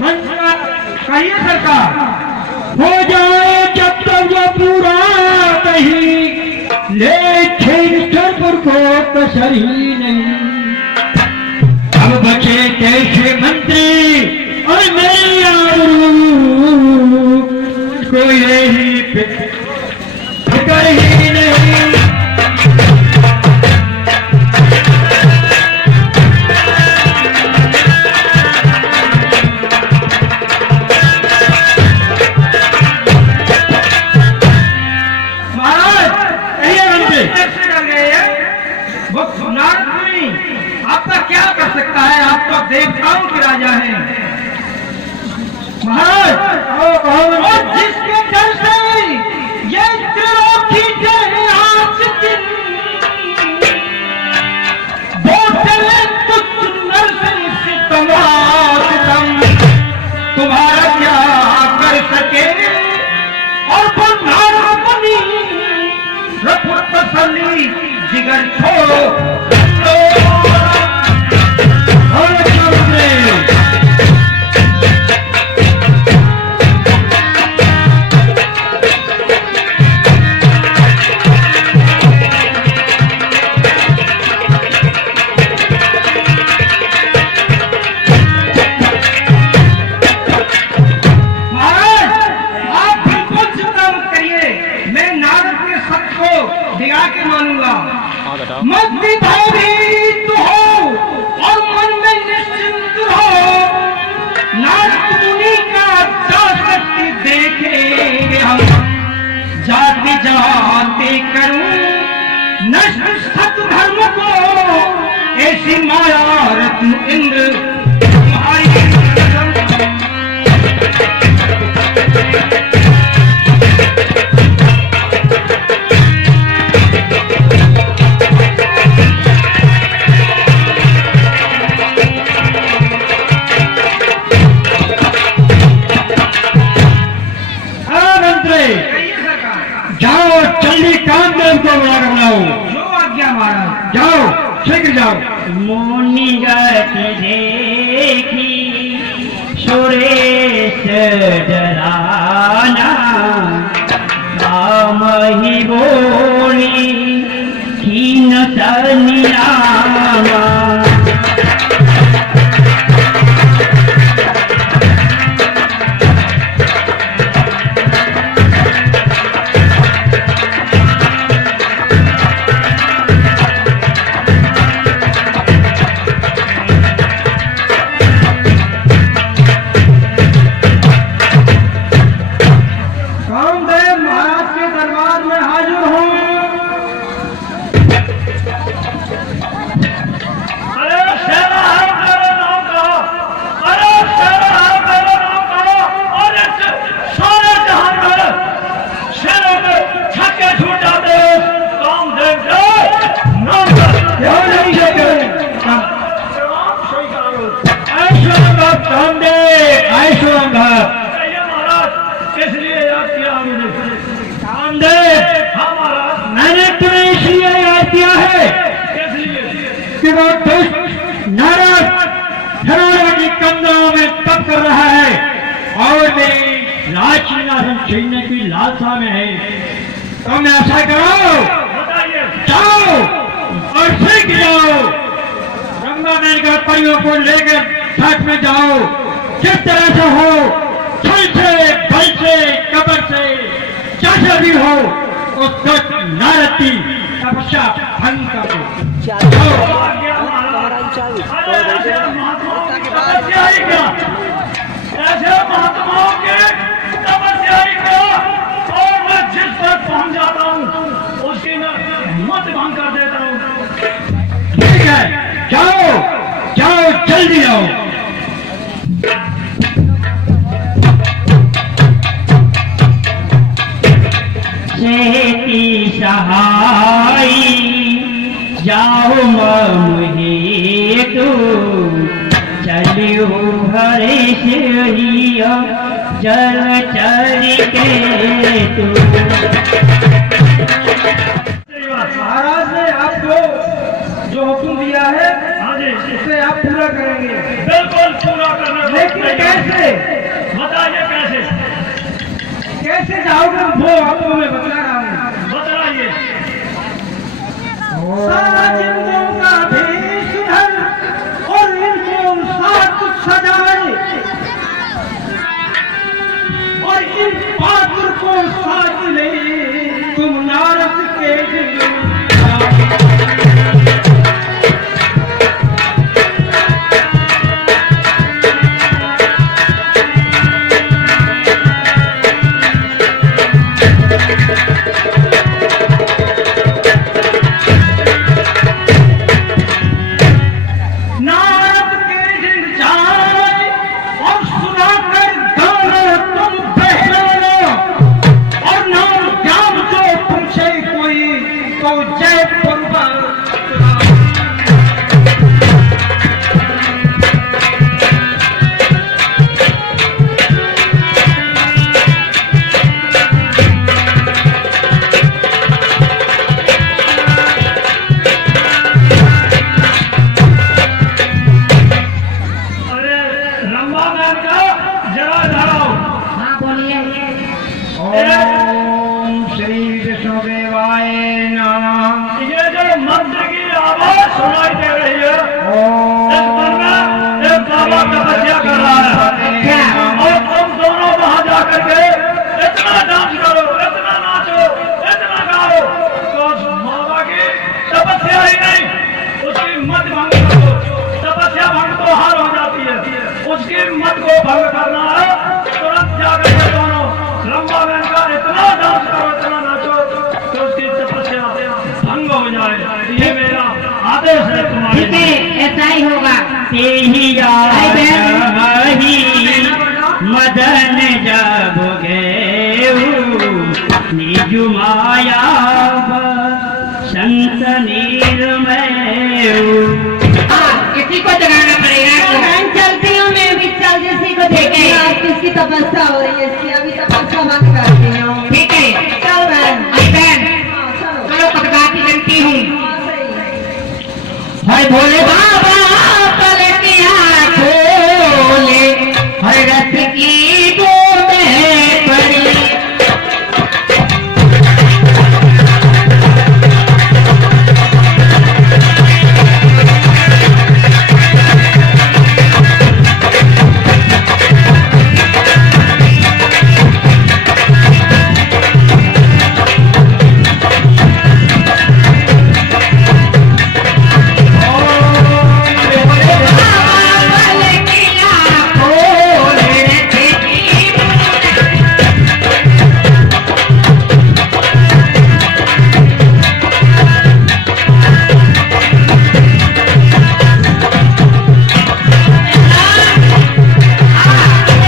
कहिए सरकार, हो जाए जब तक वो पूरा नहीं, लेकिन चंद्र को कसर ही नहीं। अब बचे कैसे मंत्री और मेरी आबरू को यही फिक्र ही नहीं। आपका क्या कर सकता है? आप तो देवताओं के राजा हैं महाराज। और जिसके डर से ये त्रिलोकी के आज दिन वो चले तुझ नरसिंह से तुम्हारा क्या कर सके। और बंधारा बनी रफुर तसली जिगर छोड़ो मत भी भयभीत हो और मन में निश्चिंत हो। नारद मुनि का दासत्व देखेंगे हम, जाते जाते करूं नष्ट सत धर्म को। ऐसी माया रत्न इंद्र तुम्हारी मुनिगत देखी सुरेश डराना, काम ही बोली कीन सनियामा। मैंने तुम्हें इसलिए याद किया है कि वो दुष्ट नारद धरोहर की कंधों में तप कर रहा है और मेरी राज सिंहासन छीनने की लालसा में है। तुम ऐसा करो, जाओ और सीख जाओ, ब्रह्मा मेनका परियों को लेकर साथ में जाओ। जिस तरह से हो, छल से, बल से, कबर से, जैसा भी हो, उसको नारद की तपस्या भंग कर दो। ऐसे महात्माओं के तपस्या और मैं जिस पर पहुंच जाता हूँ उसकी मैं हिम्मत भंग कर देता हूँ। ठीक है, जाओ जाओ, जल्दी आओ। सेती सहाई जाओ मुहे तू, चलियो हरे सिया जल चल के तू। महाराज ने आपको जो हुक्म दिया है उसे आप पूरा करेंगे। बिल्कुल पूरा करना। लेकिन कैसे? लंबा मैन का जरा धराओ। हाँ बोलिए। ओम श्री विष्णुदेवाय नमः। ये जो मंत्र की आवाज सुनाई दे रही है, इस पर में एक बाबा तपस्या कर रहा है। और तुम दोनों वहां जाकर के इतना डांस करो, इतना नाचो, इतना गाओ, तो उस बाबा की तपस्या ही नहीं, उसकी मत भंग करो। तपस्या भंग तो हार हो जाती है, उसकी मत को भंग करना है। तुरंत जाकर के दोनों लंबा मैन का इतना डांस करो, इतना नाचो कि उसकी तपस्या भंग हो जाए। ये मेरा आदेश है तुम्हारे ठीक है, ऐसा ही होगा। मदन जब गए निजु माया संत निर्मय। हाँ, किसी को जगाना पड़ेगा। बहन चलती हूँ मैं भी, चल जिसी को देखे। आज किसकी तपस्या हो रही है, इसकी अभी तपस्या बंद करती हूँ। ठीक है, चल बहन। बहन हाँ, चलो। चलो पटकाती बनती हूँ। हाँ, सही है। हर भोले बाबा पलकियाँ खोले, हर रथ की बूंदें पड़ी।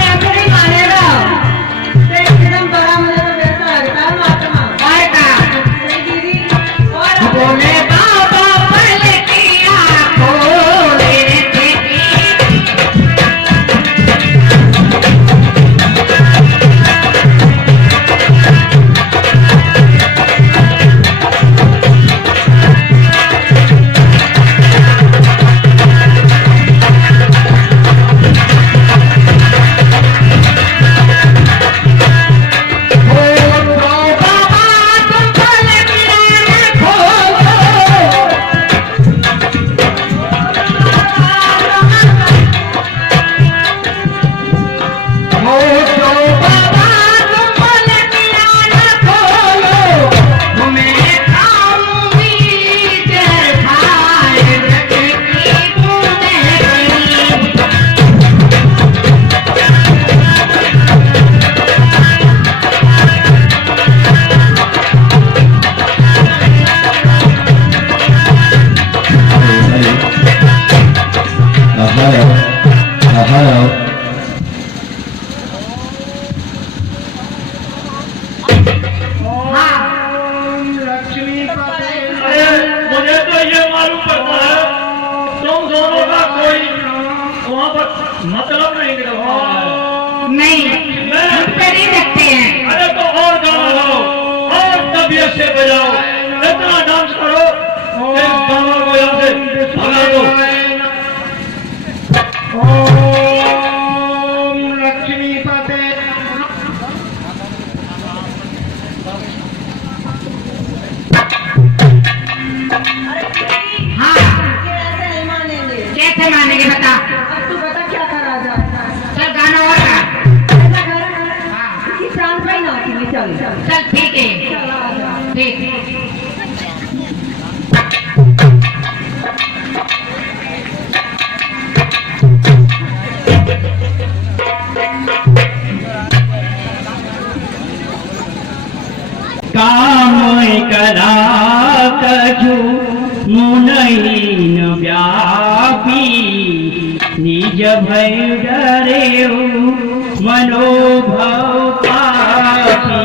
ऐसे नहीं मानेगा। तो एकदम बड़ा मुझे तो वैसा लगता है महात्मा। सही दीदी। और भोले बाबा पलकियाँ खोले थे। अरे मुझे तो ये मालूम पड़ता है तुम दोनों का कोई वहाँ पर मतलब नहीं निकल पा रहा है। नहीं, हम पे नहीं रखते हैं। अरे तो और गाना गाओ और तबीयत से बजाओ, इतना डांस करो कि इस गाना को यहाँ से भगा दो। ओम लक्ष्मीपते। अरे दीदी, हाँ, ये ऐसे नहीं मानेंगे। कैसे मानेंगे बता। अब तू बता क्या करा जाए। चल गाना और गा। ऐसा कर, हाँ, किसी चांद पे ही नाचेंगे। चल चल ठीक है, चल आ जा। ठीक। काम करा कछु मुनहीन व्यापी, निज भय डरे मनोभव पापी।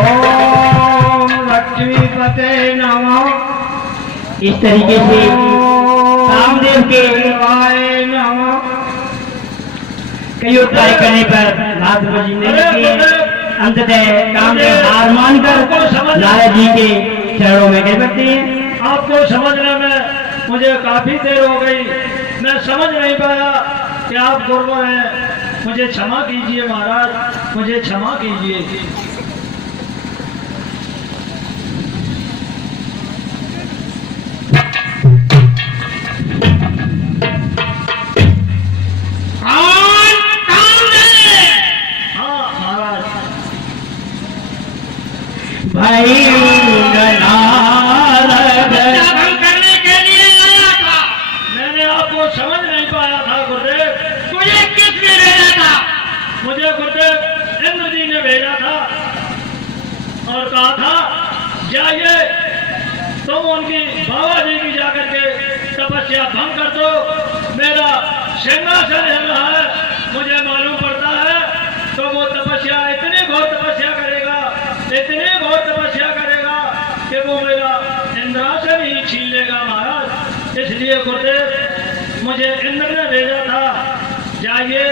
ओम लक्ष्मीपते नमः। इस तरीके से कामदेव के नमः कई उपाय करने पर रात बजने लगी। अंततः कामदेव हार मानकर नारद जी के चरणों में गिर पड़ते हैं। आपको समझने में मुझे काफी देर हो गई, मैं समझ नहीं पाया क्या आप गुरु हैं? मुझे क्षमा कीजिए महाराज, मुझे क्षमा कीजिए। हाँ महाराज। भाई करने के लिए आया था। मैंने आपको समझ नहीं पाया था गुरुदेव। तुझे किसने भेजा था? मुझे गुरुदेव इंद्र जी ने भेजा था और कहा था जाइए तुम उनकी बाबा जी की जाकर के तपस्या भंग कर दो। मेरा सिंहासन हिल रहा है, मुझे मालूम पड़ता है। तो वो तपस्या इतनी घोर तपस्या करेगा, इतनी घोर तपस्या करेगा कि वो मेरा इंद्रासन ही छीन लेगा महाराज। इसलिए गुरुदेव मुझे इंद्र ने भेजा था, जाइए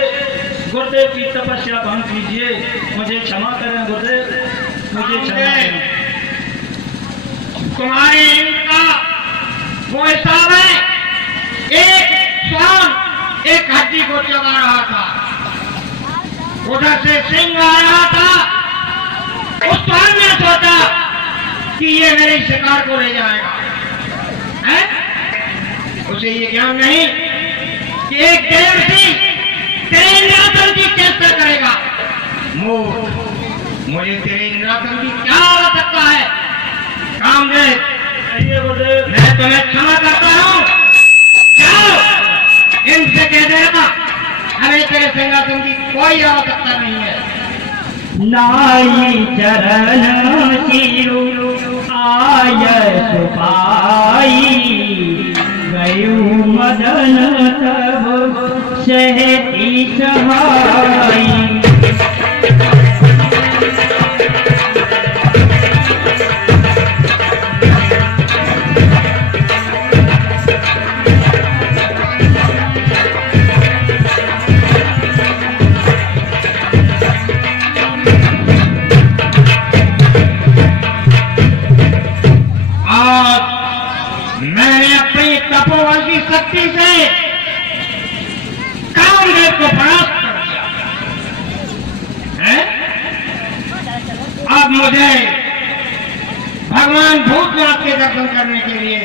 गुरुदेव की तपस्या भंग कीजिए। मुझे क्षमा करें गुरुदेव, मुझे क्षमा करें। तुम्हारे इंद्र का वो हिसाब है, एक श्वान एक हाथी को चबा रहा था, उधर से सिंह आ रहा था। उस श्वान ने सोचा कि ये मेरे शिकार को ले जाएगा, है? उसे ये ज्ञान नहीं कि एक देवर्षि तेरे निरासन की चेष्टा करेगा। मुझे तेरे निरासन की क्या आवश्यकता है? काम दे। आइए गुरुदेव। मैं तुम्हें क्षमा करता हूँ। जाओ इनसे कह देना हमें तेरे सिंहासन की कोई आवश्यकता नहीं है। नाई चरण सिरु आय सुपाई, गयु मदन तब सहती सहाई। मैंने अपनी तपोबल की शक्ति से कामदेव को परास्त कर दिया है। अब मुझे भगवान भूतनाथ के दर्शन करने के लिए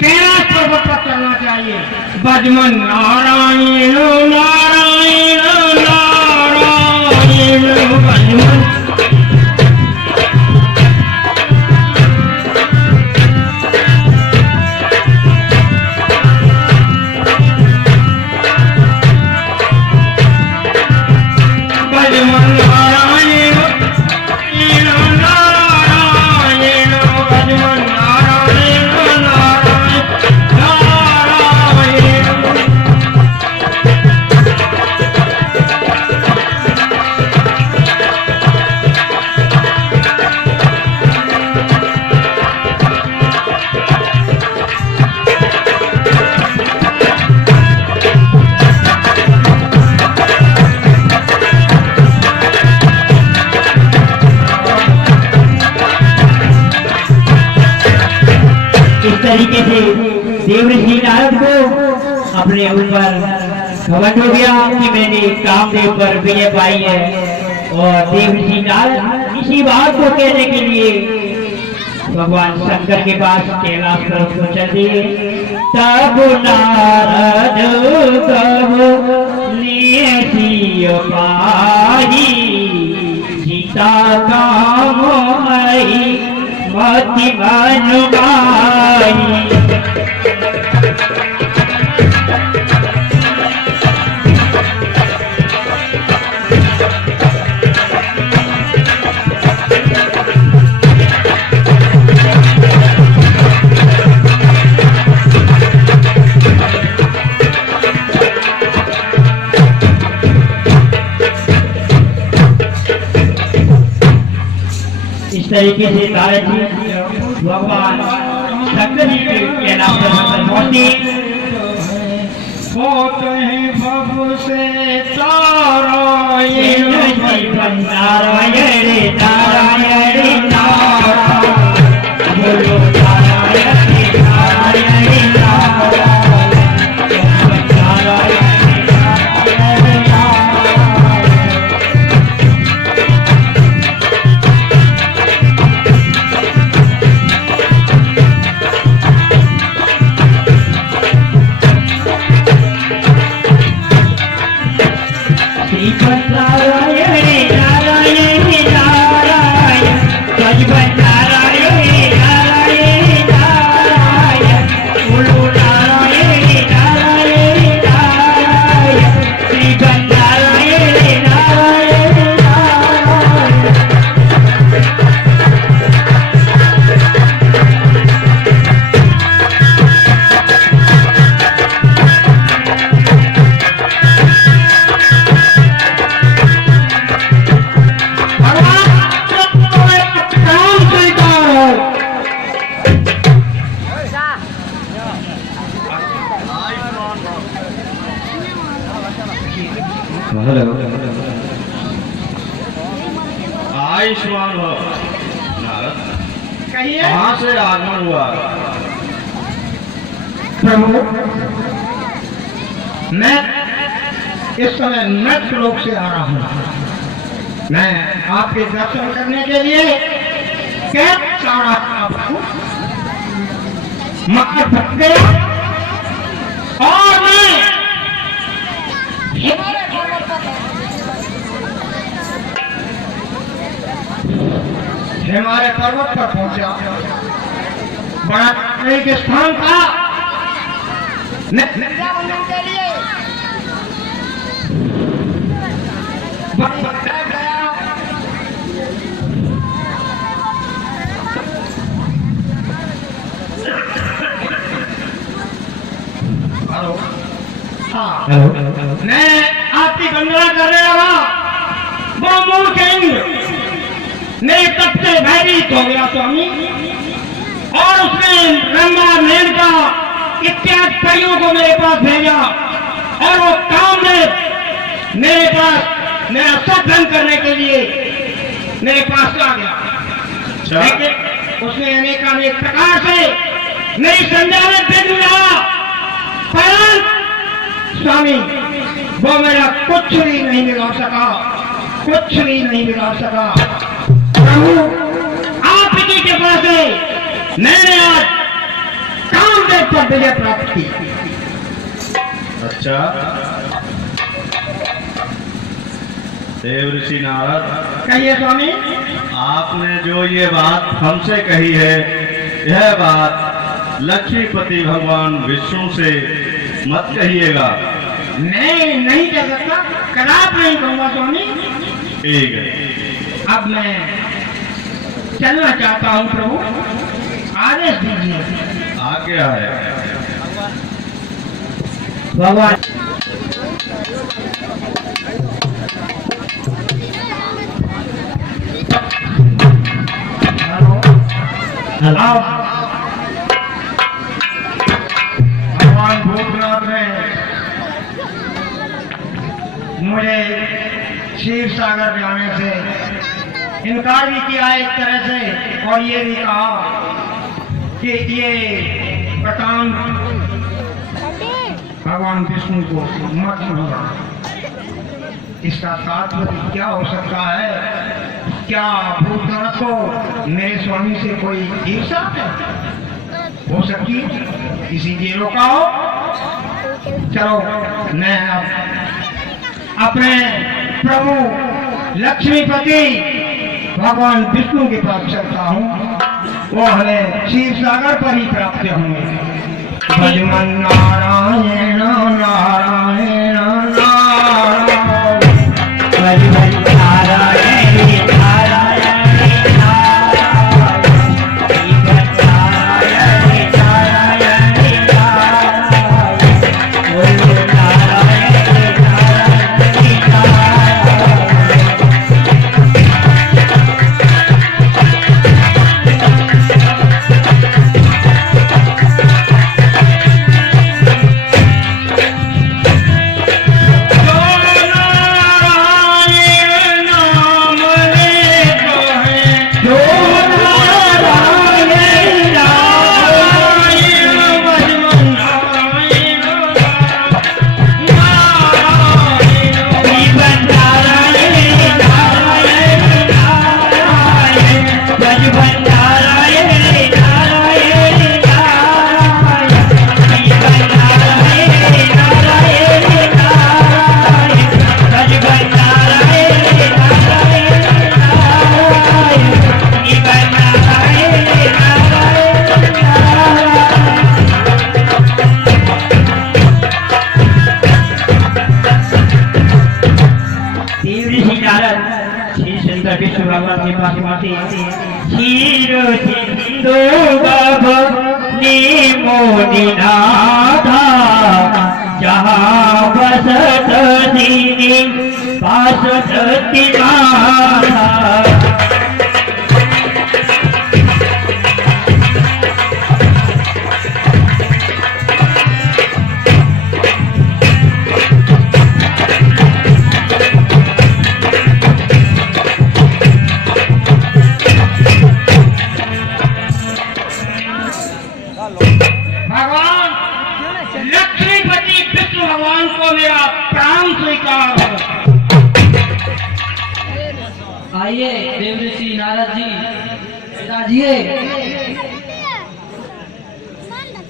कैलाश पर्वत पर चलना चाहिए। बजमन नारायण नारायण नारायण बजमन। तरीके से देवऋषि नारद को अपने ऊपर घमंड हो गया कि मैंने कामदेव पर विजय पाई है। और देवऋषि नारद इसी बात को कहने के लिए भगवान शंकर के पास कैलाश पर्वत को चल दिए। तब नारद पाही सीता काम मति अनुमाई। इस तरीके से तारक जी भगवान शंकर जी के नाम पर पहुंची। भव से नारायण नारायण नारायण नारायण बोलो नारायण नारायण नारायण नारायण आयुष्मान भव। नारद, कहिए कहाँ से आगमन हुआ? प्रभु, मैं इस समय मृत लोक से आ रहा हूँ। मैं आपके दर्शन करने के लिए कैद चाह रहा था आपको, मक्के फट गया और मैं हिमालय पर्वत पर पहुंचा। बड़ा एक स्थान था निद्राबंधन के लिए। हेलो, हाँ, मैं आपकी वंदना कर रहा था। वो मूर्ख इंद्र मेरे तब से भयभीत हो गया स्वामी, और उसने ब्रह्मा मेनका इत्यादि परियों को मेरे पास भेजा, और वो कामदेव मेरे पास मेरा साधन करने के लिए मेरे पास आ गया। लेकिन उसने अनेक प्रकार से मेरी संध्या में विघ्न डाला, परंतु स्वामी वो मेरा कुछ भी नहीं बिगाड़ सका, कुछ भी नहीं बिगाड़ सका। आप ही के पास से मैंने आज कामदेव पर विजय प्राप्त की। अच्छा, देव ऋषि नारद, कहिए स्वामी। आपने जो ये बात हमसे कही है, यह बात लक्ष्मीपति भगवान विष्णु से मत कहिएगा। मैं नहीं कह सकता, कदाप नहीं कहूंगा स्वामी। ठीक है, अब मैं चलना चाहता हूँ प्रभु, आदेश दीजिए। आज्ञा है। भगवान हेलो, भगवान भूतनाथ ने मुझे क्षीर सागर जाने से इनकार भी किया एक तरह से, और ये भी कहा कि ये प्रतान भगवान विष्णु को मत होगा। इसका तात्पर्य क्या हो सकता है? क्या भूतनाथ को मेरे स्वामी से कोई ईर्ष्या हो सकती है, इसीलिए रोका हो। चलो, मैं अब अपने प्रभु लक्ष्मीपति भगवान विष्णु के पास चलता हूँ, वो हमें क्षीर सागर पर ही प्राप्त होंगे। भजमन नारायण नारायण नारायण, भजमन नारायण नारायण भीतर विष्णु भगवान के पास आते शीरो सिंधु बाबा नीमो निनादा जहाँ बसत दीनी पास भगवान को मेरा प्राण स्वीकार हो। आइए देव ऋषि नारद जी, पिताजी।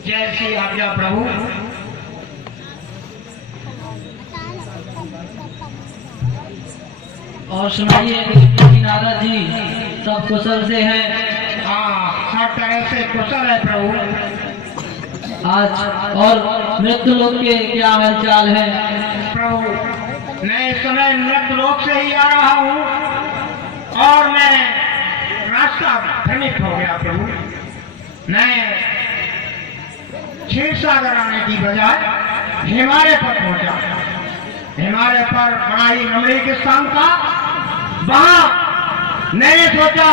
जैसी आज्ञा प्रभु। और सुनाइए ऋषि नारद जी, सब कुशल से हैं? हाँ, हर तरह से कुशल है प्रभु। आज और मृत्यु लोक के क्या हालचाल है? प्रभु मैं इस समय मृत्यु लोक से ही आ रहा हूँ और मैं रास्ता भ्रमित हो गया प्रभु। मैं क्षीर सागर आने की बजाय हिमालय पर पहुंचा। हिमालय पर बड़ा ही रमणीक स्थान था। वहां मैंने सोचा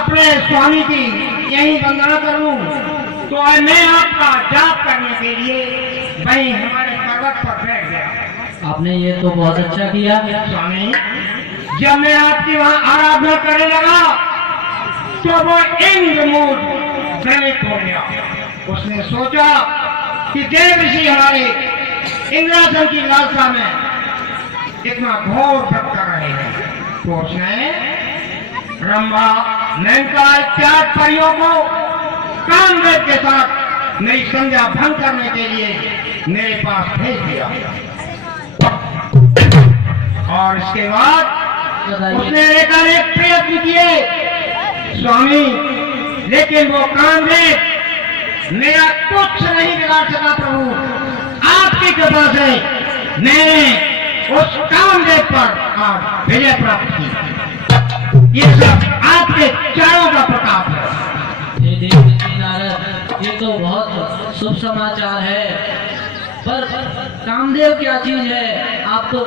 अपने स्वामी की यही वंदना करूं, तो मैं आपका जाप करने के लिए वहीं हमारे पर्वत पर बैठ गया। आपने ये तो बहुत अच्छा किया स्वामी। जब मैं आपकी वहां आराधना करने लगा तो वो इंद्रमूड भ्रमित हो गया। उसने सोचा कि देव ऋषि हमारे इंद्रासन की लालसा में इतना घोर व्रत कर रहे हैं, तो उसने रंभा मेनका इत्यादि परियों को कामदेव के साथ मेरी संध्या भंग करने के लिए मेरे पास भेज दिया। और इसके बाद उसने एक प्रयत्न किए स्वामी, लेकिन वो कामदेव मेरा कुछ नहीं बिगाड़ सका प्रभु। आपकी कृपा से मैंने उस कामदेव पर आज विजय प्राप्त की। ये सब आपके चरणों का प्रताप है। नारद, ये तो बहुत शुभ समाचार है, पर कामदेव क्या चीज है? आप तो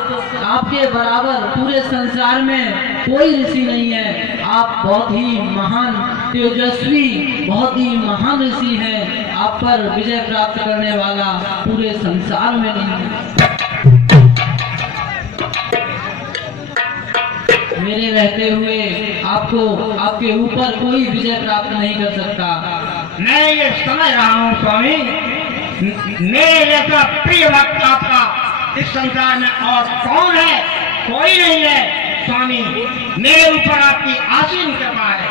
आपके बराबर पूरे संसार में कोई ऋषि नहीं है। आप बहुत ही महान तेजस्वी, बहुत ही महान ऋषि हैं। आप पर विजय प्राप्त करने वाला पूरे संसार में नहीं है। मेरे रहते हुए आपको आपके ऊपर कोई विजय प्राप्त नहीं कर सकता। मैं ये समझ रहा हूँ स्वामी, मेरे जैसा प्रिय भक्त आपका इस संसार में और कौन है? कोई नहीं है स्वामी। मेरे ऊपर आपकी आसीन कृपा है।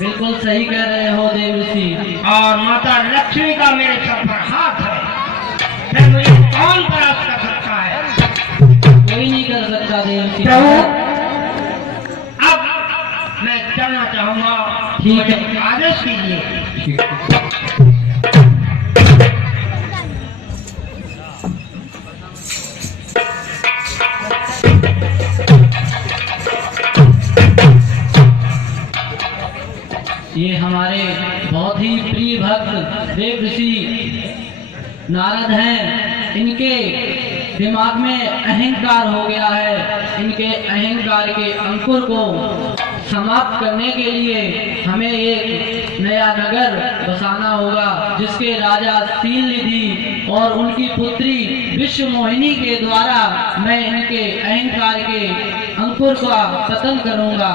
बिल्कुल सही कह रहे हो देव ऋषि। और माता लक्ष्मी का मेरे सर पर हाथ है। फिर मुझे कौन परास्त कर सकता है? कोई नहीं कर सकता देव ऋषि। अब मैं चलना चाहूंगा। ठीक है, आदेश कीजिए। ये हमारे बहुत ही प्रिय भक्त देव ऋषि नारद हैं। इनके दिमाग में अहंकार हो गया है। इनके अहंकार के अंकुर को समाप्त करने के लिए हमें एक नया नगर बसाना होगा, जिसके राजा शीलनिधि और उनकी पुत्री विश्व मोहिनी के द्वारा मैं इनके अहंकार के अंकुर का पतन करूंगा।